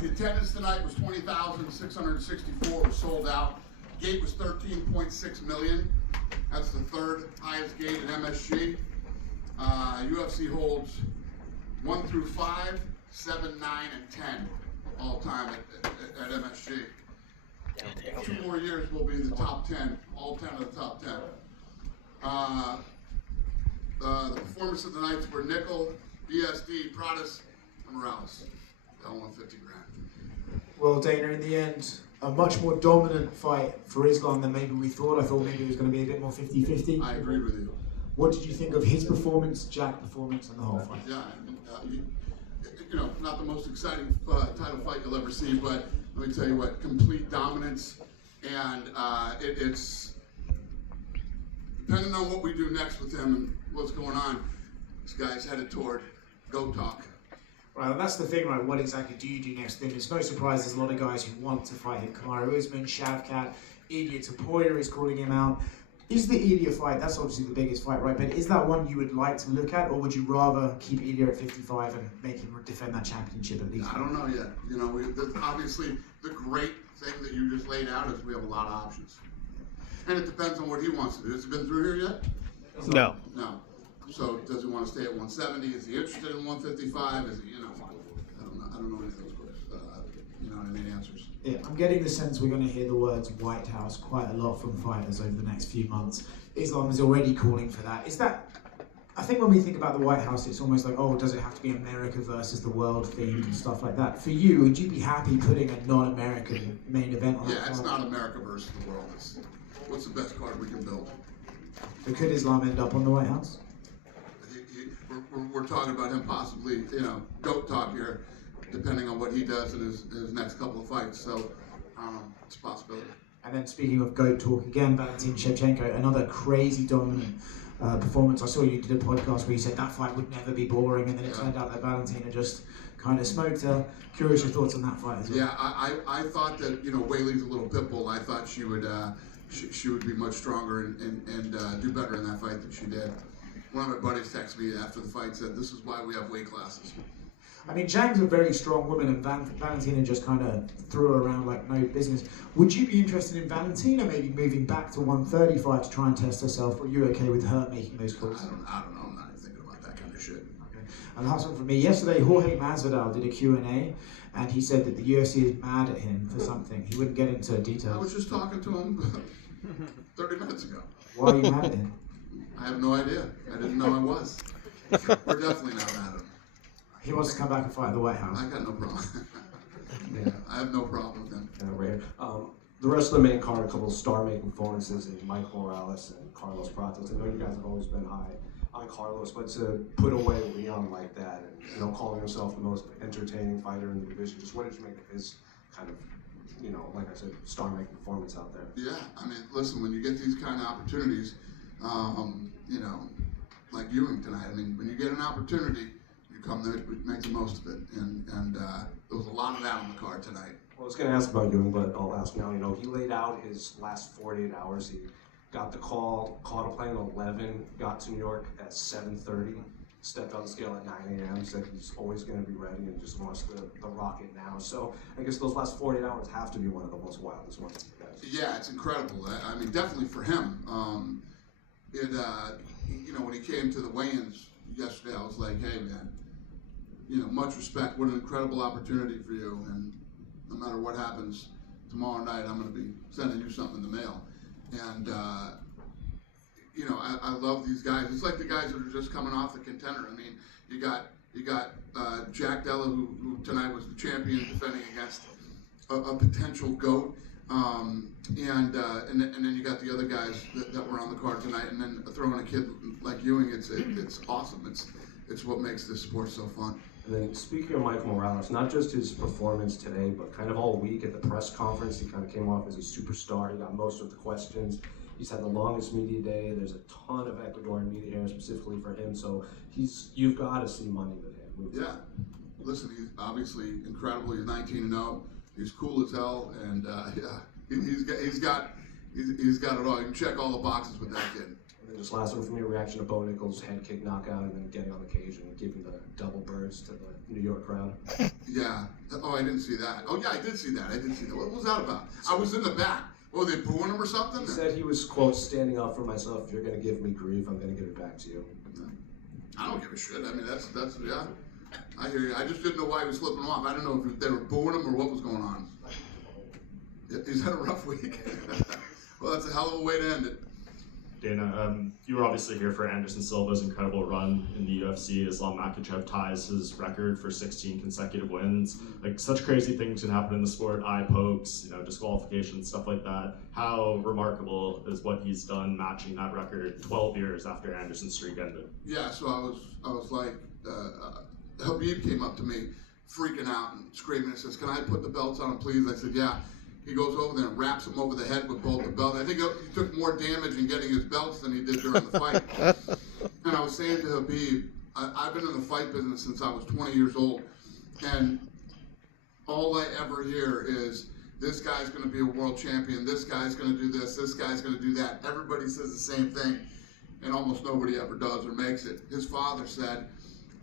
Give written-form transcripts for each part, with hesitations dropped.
the attendance tonight was 20,664. Was sold out. Gate was 13.6 million. That's the third highest gate at MSG. UFC holds 1 through 5, 7, 9, and 10 all time at MSG. 2 more years we'll be in the top 10, all 10 of the top 10. The performance of the nights were Nickal, BSD, Prates, and Morales. They all won 50 grand. Well, Dana, in the end, a much more dominant fight for Islam than maybe we thought. I thought maybe it was going to be a bit more 50-50. I agree with you. What did you think of his performance, Jack's performance, and the whole fight? Yeah, not the most exciting title fight you'll ever see, but let me tell you what, complete dominance, and it's depending on what we do next with him and what's going on, this guy's headed toward GOAT talk. Right, well, that's the thing, right? What exactly do you do next? Then it's no surprise there's a lot of guys who want to fight him. Kamaru Usman, Shavkat, Ilia Topuria is calling him out. Is the Ilia fight, that's obviously the biggest fight, right? But is that one you would like to look at, or would you rather keep Ilia at 55 and make him defend that championship at least? I don't know yet. Obviously the great thing that you just laid out is we have a lot of options. And it depends on what he wants to do. Has he been through here yet? No. No. So does he want to stay at 170? Is he interested in 155? Is he, I don't know any of those answers. Yeah, I'm getting the sense we're going to hear the words White House quite a lot from fighters over the next few months. Islam is already calling for that. Is that, I think when we think about the White House, it's almost like, oh, does it have to be America versus the world themed and stuff like that? For you, would you be happy putting a non-American main event on that card? Yeah, it's not America versus the world. It's what's the best card we can build. But could Islam end up on the White House? We're talking about him possibly, GOAT talk here, depending on what he does in his next couple of fights. So, it's a possibility. And then speaking of GOAT talk again, Valentina Shevchenko, another crazy dominant performance. I saw you did a podcast where you said that fight would never be boring, and then it turned out that Valentina just kind of smoked her. Curious your thoughts on that fight as well. Yeah, I thought that, Weili's a little pit bull. I thought she would she would be much stronger and do better in that fight than she did. One of my buddies texted me after the fight, said, this is why we have weight classes. I mean, Zhang's a very strong woman, and Valentina just kind of threw her around like no business. Would you be interested in Valentina maybe moving back to 135 to try and test herself, or are you okay with her making those calls? I don't know. I'm not even thinking about that kind of shit. Okay. And last one from me. Yesterday, Jorge Masvidal did a Q&A, and he said that the UFC is mad at him for something. He wouldn't get into details. I was just talking to him 30 minutes ago. Why are you mad at him? I have no idea. I didn't know I was. We're definitely not mad at him. He wants to come back and fight at the White House. I got no problem. Yeah, I have no problem with him. The rest of the main card, a couple of star-making performances in Mike Morales and Carlos Prates. I know you guys have always been high on Carlos, but to put away Leon like that and calling himself the most entertaining fighter in the division, just what did you make of his kind of, like I said, star-making performance out there? Yeah, I mean, listen, when you get these kind of opportunities, like Ewing tonight, I mean, when you get an opportunity, you come there to make the most of it, and there was a lot of that on the card tonight. Well, I was going to ask about Ewing, but I'll ask now. He laid out his last 48 hours. He got the call, caught a plane at 11, got to New York at 7:30, stepped on the scale at 9 a.m., said he's always going to be ready and just wants the rocket now. So I guess those last 48 hours have to be one of the most wildest ones for you guys. Yeah, it's incredible. I mean, definitely for him. When he came to the weigh-ins yesterday, I was like, hey, man, much respect. What an incredible opportunity for you. And no matter what happens tomorrow night, I'm going to be sending you something in the mail. And, I love these guys. It's like the guys that are just coming off the contender. I mean, you got Jack Della, who tonight was the champion, defending against a potential GOAT. And then you got the other guys that were on the card tonight, and then throwing a kid like Ewing, it's awesome. It's what makes this sport so fun. And then speaking of Michael Morales, not just his performance today, but kind of all week at the press conference, he kind of came off as a superstar. He got most of the questions. He's had the longest media day. There's a ton of Ecuadorian media here specifically for him. So you've got to see money with him. Yeah. Listen, he's obviously incredible. He's 19-0. He's cool as hell, and he's got it all. You can check all the boxes with that kid. And just last one for me, reaction to Bo Nickal's head kick knockout and then getting on the cage and giving the double birds to the New York crowd. Yeah. Oh, I didn't see that. Oh, yeah, I did see that. What was that about? I was in the back. Oh, they booing him or something? He said he was, quote, standing up for myself. If you're going to give me grief, I'm going to give it back to you. I don't give a shit. I mean, that's yeah. I hear you. I just didn't know why he was slipping him off. I didn't know if they were booing him or what was going on. He's had a rough week. Well, that's a hell of a way to end it. Dana, you were obviously here for Anderson Silva's incredible run in the UFC. Islam Makhachev ties his record for 16 consecutive wins. Like, such crazy things can happen in the sport, eye pokes, disqualifications, stuff like that. How remarkable is what he's done matching that record 12 years after Anderson's streak ended? Yeah, so I was like, Khabib came up to me freaking out and screaming and says, "Can I put the belts on him, please?" I said, "Yeah." He goes over there and wraps him over the head with both the belts. I think he took more damage in getting his belts than he did during the fight. And I was saying to Khabib, I've been in the fight business since I was 20 years old, and all I ever hear is, this guy's going to be a world champion, this guy's going to do this guy's going to do that. Everybody says the same thing, and almost nobody ever does or makes it. His father said,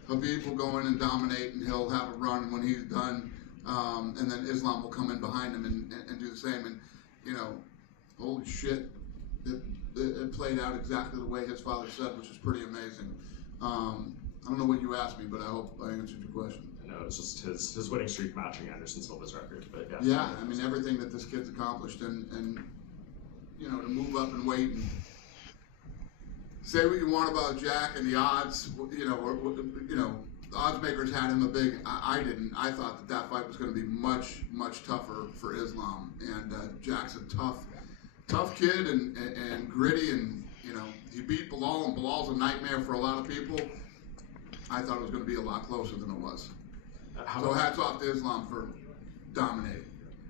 Khabib will go in and dominate, and he'll have a run when he's done. And then Islam will come in behind him and do the same. And, holy shit, it played out exactly the way his father said, which is pretty amazing. I don't know what you asked me, but I hope I answered your question. No, it's just his winning streak matching Anderson Silva's record. But yeah. Yeah, I mean, everything that this kid's accomplished, and to move up and weight and say what you want about Jack and the odds, the odds makers had him a big. I didn't. I thought that fight was going to be much, much tougher for Islam. And Jack's a tough kid and gritty. And he beat Bilal, and Bilal's a nightmare for a lot of people. I thought it was going to be a lot closer than it was. So hats off to Islam for dominating.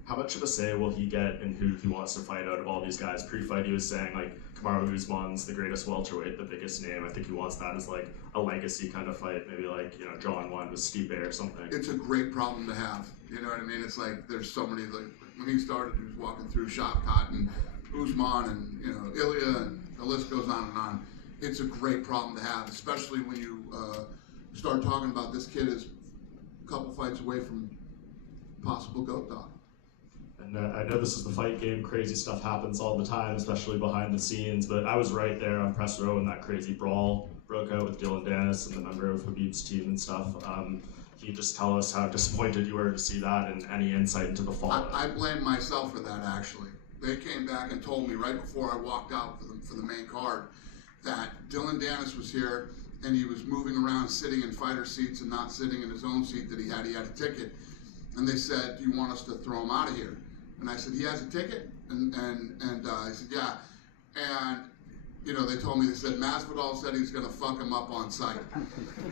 How much of a say will he get in who he wants to fight out of all these guys? Pre-fight, he was saying, Kamaru Usman's the greatest welterweight, the biggest name. I think he wants that as, a legacy kind of fight. Maybe, John won with Stipe or something. It's a great problem to have. You know what I mean? It's there's so many, when he started, he was walking through Shavkat and Usman and, Ilia, and the list goes on and on. It's a great problem to have, especially when you start talking about this kid is a couple fights away from possible GOAT dog. And I know this is the fight game, crazy stuff happens all the time, especially behind the scenes, but I was right there on press row when that crazy brawl broke out with Dillon Danis and the member of Khabib's team and stuff. Can you just tell us how disappointed you were to see that and any insight into the fallout? I blame myself for that, actually. They came back and told me right before I walked out for the main card that Dillon Danis was here and he was moving around sitting in fighter seats and not sitting in his own seat that he had. He had a ticket. And they said, "Do you want us to throw him out of here?" And I said, "He has a ticket?" And I said, "Yeah." And, they told me, they said, Masvidal said he's going to fuck him up on sight.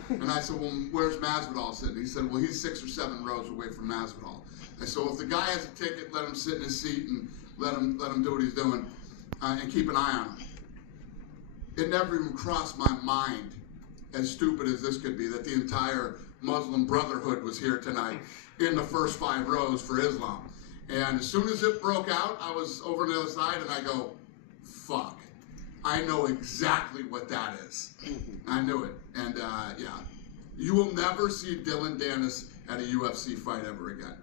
And I said, "Well, where's Masvidal sitting?" He said, "Well, he's 6 or 7 rows away from Masvidal." I said, "Well, if the guy has a ticket, let him sit in his seat and let him do what he's doing and keep an eye on him." It never even crossed my mind, as stupid as this could be, that the entire Muslim Brotherhood was here tonight in the first 5 rows for Islam. And as soon as it broke out, I was over on the other side and I go, fuck, I know exactly what that is. I knew it. And yeah, you will never see Dillon Danis at a UFC fight ever again.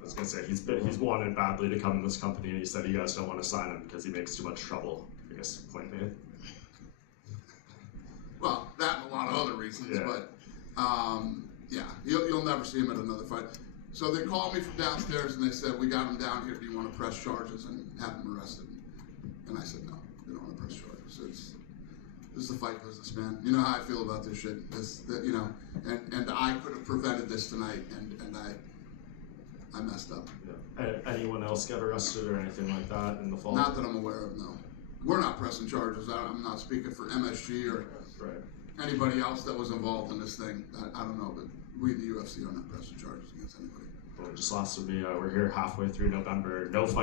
I was going to say, he's wanted badly to come in this company, and he said you guys don't want to sign him because he makes too much trouble. I guess, point made. Well, that and a lot of other reasons, yeah. But yeah, you'll never see him at another fight. So they called me from downstairs and they said, "We got him down here. Do you want to press charges and have him arrested?" And I said, "No, we don't want to press charges. This is the fight business, man. You know how I feel about this shit. And I could have prevented this tonight, and I messed up." Yeah. Anyone else get arrested or anything like that in the fall? Not that I'm aware of, no. We're not pressing charges. I'm not speaking for MSG or right. anybody else that was involved in this thing. I don't know, but we, the UFC, are not pressing charges against anybody. Well, just last with me, we're here halfway through November. No fight.